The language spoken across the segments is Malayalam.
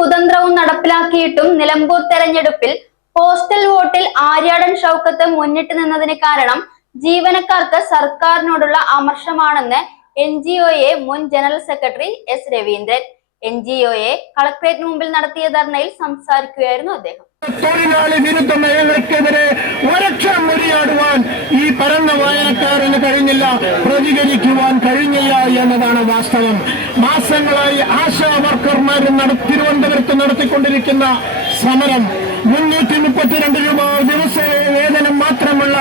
നടപ്പിലാക്കിയിട്ടും നിലമ്പൂർ തെരഞ്ഞെടുപ്പിൽ പോസ്റ്റൽ വോട്ടിൽ ആര്യാടൻ ഷൗക്കത്ത് മുന്നിട്ട് നിന്നതിന് കാരണം ജീവനക്കാർക്ക് സർക്കാരിനോടുള്ള അമർഷമാണെന്ന് എൻ ജി ഒയെ മുൻ general secretary S Raveendran. N G ഒയെ കളക്ടറേറ്റിന് മുമ്പിൽ നടത്തിയ ധർണയിൽ സംസാരിക്കുകയായിരുന്നു അദ്ദേഹം. തൊഴിലാളി വിരുദ്ധ നയങ്ങൾക്കെതിരെ കഴിഞ്ഞില്ല പ്രതികരിക്കുവാൻ കഴിഞ്ഞില്ല എന്നതാണ് വാസ്തവം. മാസങ്ങളായി ആശാ വർക്കർമാർ തിരുവനന്തപുരത്ത് നടത്തിക്കൊണ്ടിരിക്കുന്ന സമരം. മുന്നൂറ്റി മുപ്പത്തിരണ്ട് രൂപ ദിവസ വേതനം മാത്രമുള്ള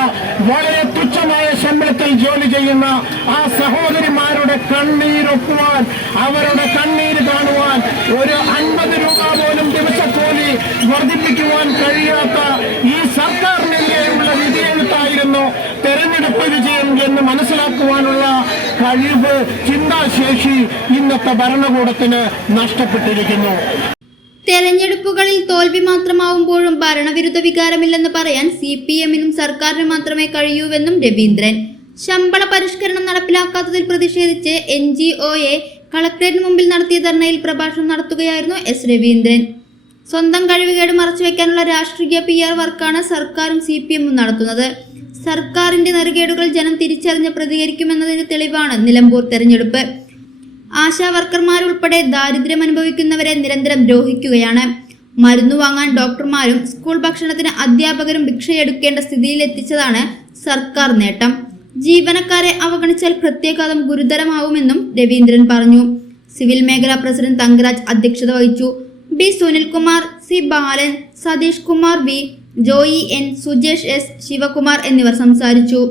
വളരെ തുച്ഛമായ ശമ്പളത്തിൽ ജോലി ചെയ്യുന്ന ആ സഹോദരിമാരുടെ കണ്ണീരൊക്കുവാൻ അവരുടെ കണ്ണീര് കാണുവാൻ ഒരു അൻപത് രൂപ പോലും ദിവസക്കൂലി വർദ്ധിപ്പിക്കുവാൻ കഴിയാത്ത എന്ന് മനസ്സിലാക്കുവാനുള്ള കഴിവ് ചിന്താശേഷി ഇന്നത്തെ ഭരണകൂടത്തിന് നഷ്ടപ്പെട്ടിരിക്കുന്നു. തെരഞ്ഞെടുപ്പുകളിൽ തോൽവി മാത്രമാവുമ്പോഴും ഭരണവിരുദ്ധ വികാരമില്ലെന്ന് പറയാൻ സി പി എമ്മിനും സർക്കാരിനും മാത്രമേ കഴിയൂവെന്നും രവീന്ദ്രൻ. ശമ്പള പരിഷ്കരണം നടപ്പിലാക്കാത്തതിൽ പ്രതിഷേധിച്ച് എൻ ജി ഒയെ കളക്ടറേറ്റിന് മുമ്പിൽ നടത്തിയ ധർണയിൽ പ്രഭാഷണം നടത്തുകയായിരുന്നു എസ് രവീന്ദ്രൻ. സ്വന്തം കഴിവുകേട് മറച്ചുവെക്കാനുള്ള രാഷ്ട്രീയ പി ആർ വർക്കാണ് സർക്കാരും സി പി എമ്മും നടത്തുന്നത്. സർക്കാരിന്റെ നറുകേടുകൾ ജനം തിരിച്ചറിഞ്ഞ് പ്രതികരിക്കുമെന്നതിന് തെളിവാണ് നിലമ്പൂർ തെരഞ്ഞെടുപ്പ്. ആശാവർക്കർമാരുൾപ്പെടെ ദാരിദ്ര്യം അനുഭവിക്കുന്നവരെ നിരന്തരം ദ്രോഹിക്കുകയാണ്. മരുന്ന് വാങ്ങാൻ ഡോക്ടർമാരും സ്കൂൾ ഭക്ഷണത്തിന് അധ്യാപകരും ഭിക്ഷയെടുക്കേണ്ട സ്ഥിതിയിലെത്തിച്ചതാണ് സർക്കാർ നേട്ടം. ജീവനക്കാരെ അവഗണിച്ചാൽ പ്രത്യാഘാതം ഗുരുതരമാവുമെന്നും രവീന്ദ്രൻ പറഞ്ഞു. സിവിൽ മേഖലാ പ്രസിഡന്റ് തങ്കരാജ് അധ്യക്ഷത വഹിച്ചു. B Sunilkumar C Balan Satheesh Kumar V Joy N Sujesh S Sivakumar എന്നിവർ സംസാരിച്ചു